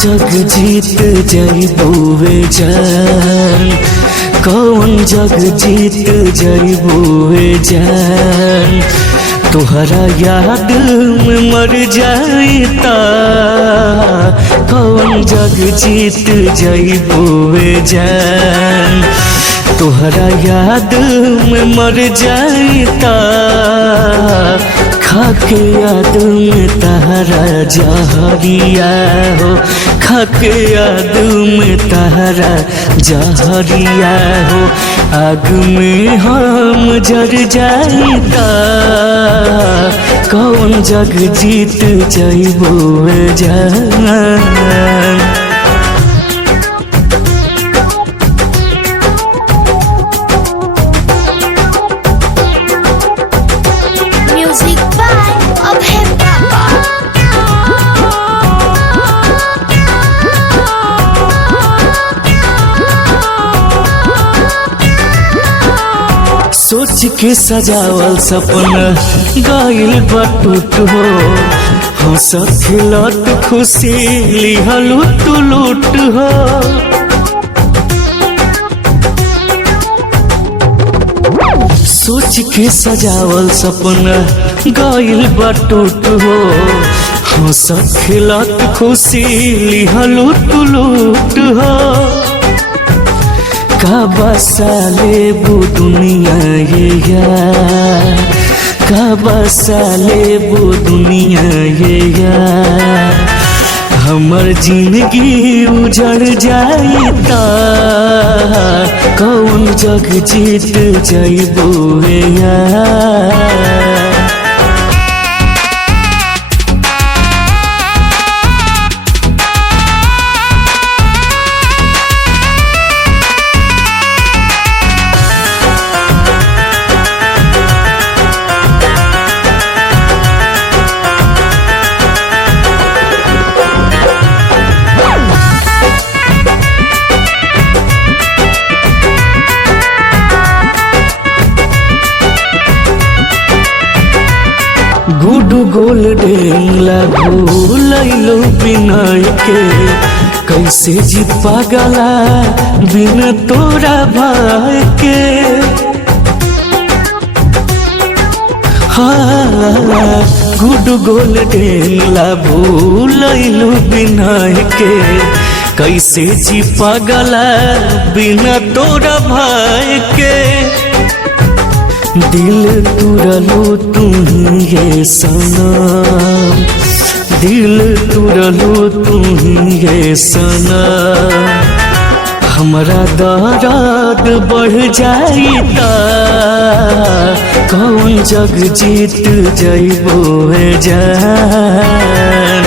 जग जीत जइबुए जान, कौन जग जीत जइबुए जान। तोहरा याद में मर जाइता, कौन जग जीत जइबुए जान। तोहरा याद में मर जाइता, खाके याद में तहरा जहरिया हो, खाके याद में तहरा जहरिया हो। आग में हम जर जाइता, कौन जग जीत जइबुए जान। सोच के सजावल सपना गाइल बटूट हो, हंसत खिलत खुशी लिहल तू लूट हो। सोच के सजावल सपना गाइल बटूट हो, हंसत खिलत खुशी लिहल तू लूट हो। का बसा लेबू दुनिया ये यार, का बसा लेबू दुनिया ये यार। हमर जिंदगी उजड़ जाइता, कौन जग जीत जइबुए यार। गुडू गोल्डन लागू लैलो बिनय के, कैसे जी पागला बिन तोरा भाई के। हाँ गुडू गोल्डन लागू लैलो बिनय के, कैसे जी पागला बिन तोरा भाई के। दिल तुरलो तुम्ही ये सनम, दिल तुरलो तुम्ही ये सनम। हमरा दर्द बढ़ जाइता, कौन जग जीत जइबुए जान।